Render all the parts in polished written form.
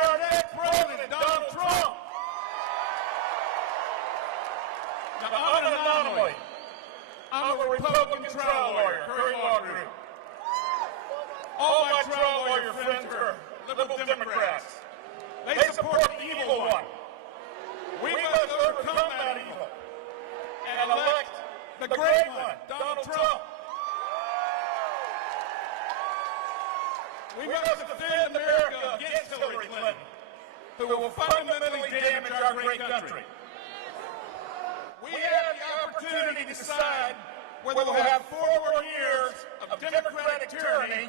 our next president, Donald Trump. Now, I'm an anomaly. I'm a Republican trial lawyer, Curry Law Group. All my trial lawyer friends are liberal Democrats. They support the evil one. We must overcome that evil and elect the great one, Donald Trump. We must defend America against Hillary Clinton, who will fundamentally damage our great country. We have the opportunity to decide whether we'll have 4 more years of Democratic tyranny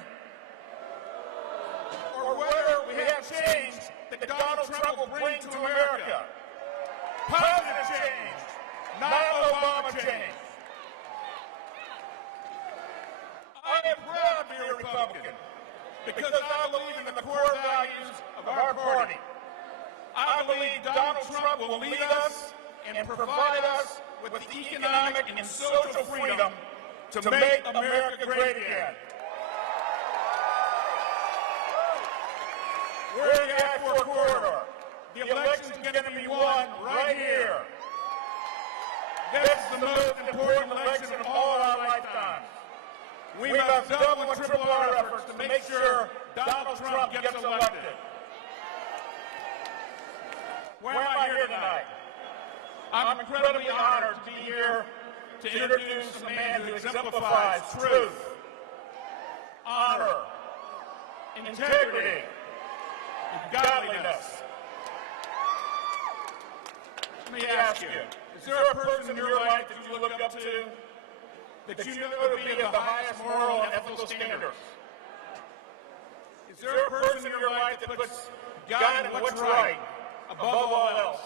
or whether we have change that Donald Trump will bring to America. Positive change, not Obama change. I am proud to be a Republican because I believe in the core values of our party. I believe Donald Trump will lead us and provide us with the economic and social freedom to make America great again. We're in the I-4 corridor. The election's going to be won right here. This is the most important election of all our lifetimes. We must double and triple our efforts to make sure Donald Trump gets elected. Why am I here tonight? I'm incredibly honored to be here to introduce a man who exemplifies truth, honor, integrity, and godliness. Let me ask you, is there a person in your life that you look up to, that you know to be of the highest moral and ethical standards? Is there a person in your life that puts God and what's right above all else?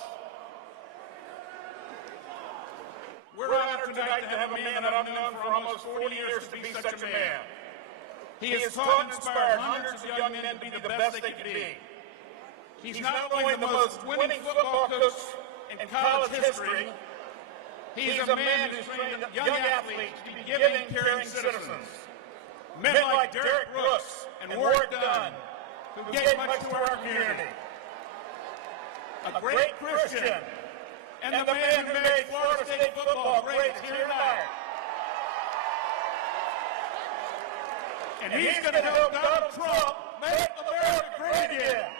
We're honored tonight to have a man that I've known for almost 40 years to be such a man. He has taught and inspired hundreds of young men to be the best they could be. He's not only the most winning football coach in college history, he's a man who's trained young athletes to be giving, caring citizens. Men like Derek Brooks and Warwick Dunn, who gave much to our community. A great Christian, and the man who made Florida State football great is here tonight. And he's going to help Donald Trump make America great again.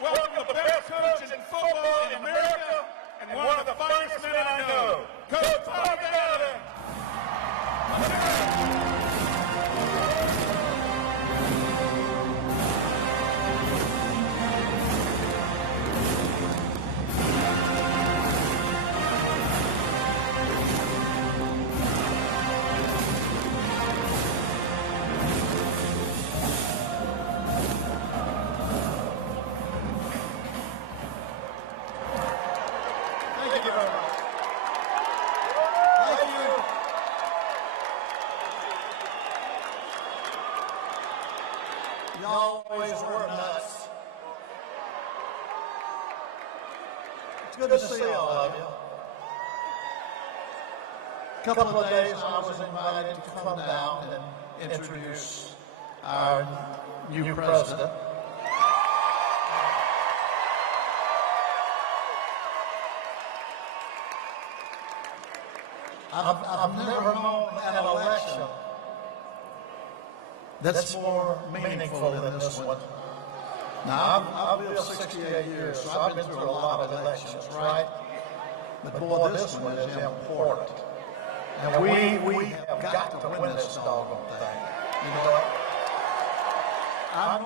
Welcome the best coach in football in America and one of the finest men I know, Coach Bowden. Y'all always were nuts. It's good to see all of you. A couple of days I was invited to come down and introduce our new president. I've never known an election that's more meaningful than this one. Now, I've lived 68 years, so I've been through a lot of elections, right? But boy, this one is important. And we have got to win this doggone thing. You know, I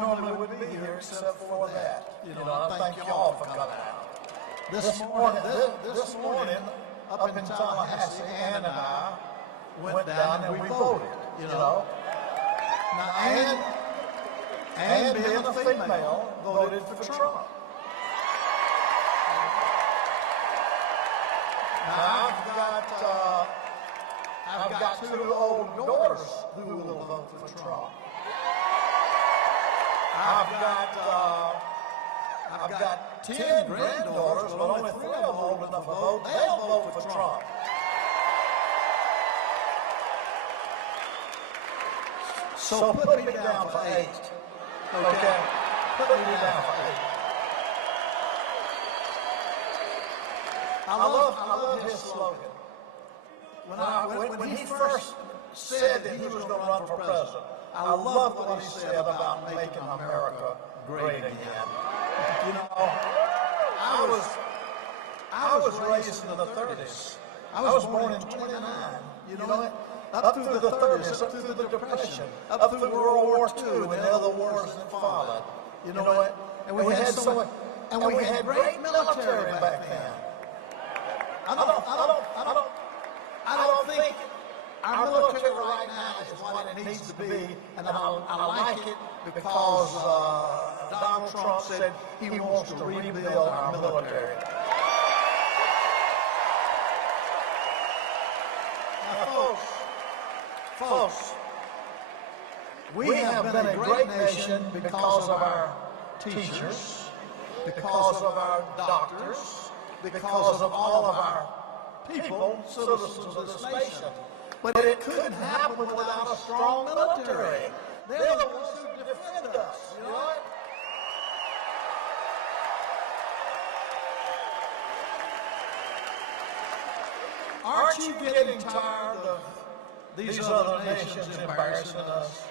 normally wouldn't be here except for that. You know, I thank y'all for coming out. This morning, up in Tallahassee, Ann and I went down and we voted, you know. Now, Ann being a female, voted for Trump. Now, I've got 2 old daughters who will vote for Trump. I've got 10 granddaughters, but only 3 of them old enough to vote. They'll vote for Trump. So put me down for 8. Okay? Put me down for 8. I love his slogan. When he first said that he was going to run for president, I loved what he said about making America great again. You know, I was raised in the 30s. I was born in 29. You know what? Up through the 30s, up through the Depression, up through World War II and the other wars that followed. You know what? And we had great military back then. I don't think our military right now is what it needs to be, and I like it because Donald Trump said he wants to rebuild our military. Now, folks, we have been a great nation because of our teachers, because of our doctors, because of all of our people, citizens of this nation. But it couldn't happen without a strong military. They're the ones who defend us, you know what? Aren't you getting tired of these other nations embarrassing us?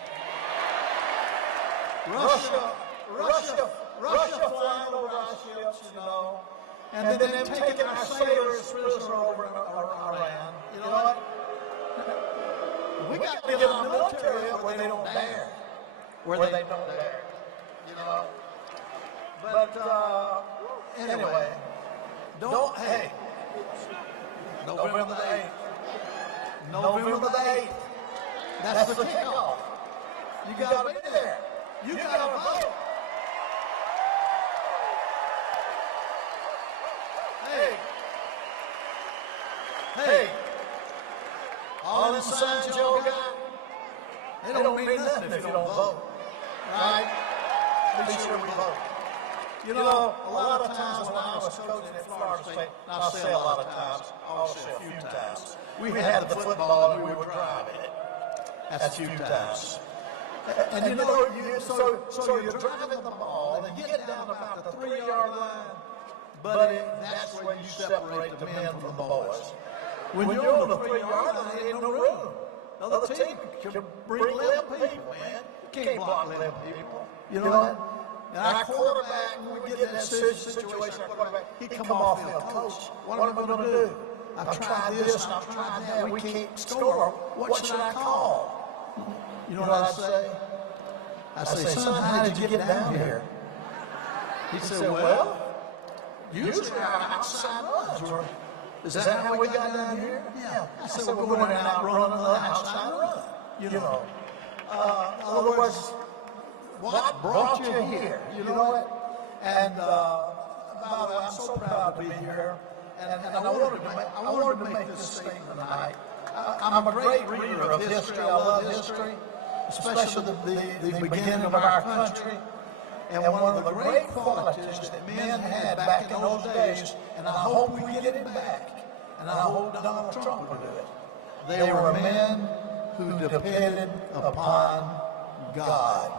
Russia flying over our ships, you know, and then taking our sailors prisoner over in Iran. You know what? We got to get our military up where they don't dare. Where they don't dare. You know? But, anyway, hey, November the 8th. November the 8th. That's the kickoff. You got to be there. You got to vote. Hey, all them signs y'all got, they don't mean nothing if you don't vote. Right? Be sure we vote. You know, a lot of times when I was coaching at Florida State, and I say a lot of times, I'll say a few times, we had the football and we were driving it. That's a few times. And you know, so you're driving the ball and you get down about the 3-yard line, but that's where you separate the men from the boys. When you're on the 3-yard line, there ain't no room. The other team can bring 11 people, man. You can't block 11 people. You know what? And our quarterback, when we get in that situation, our quarterback, he come off the field. Coach, what am I going to do? I've tried this and I've tried that. We can't score. What should I call? You know what I say? I say, son, how did you get down here? He said, well, usually our outside runs. Is that how we got down here? Yeah. I said, we're going out running the outside run. You know. In other words, what brought you here? You know what? And by the way, I'm so proud to be here. And I wanted to make this statement tonight. I'm a great reader of history. I love history, especially the beginning of our country. And one of the great qualities that men had back in those days, and I hope we get it back, and I hope Donald Trump will do it, they were men who depended upon God.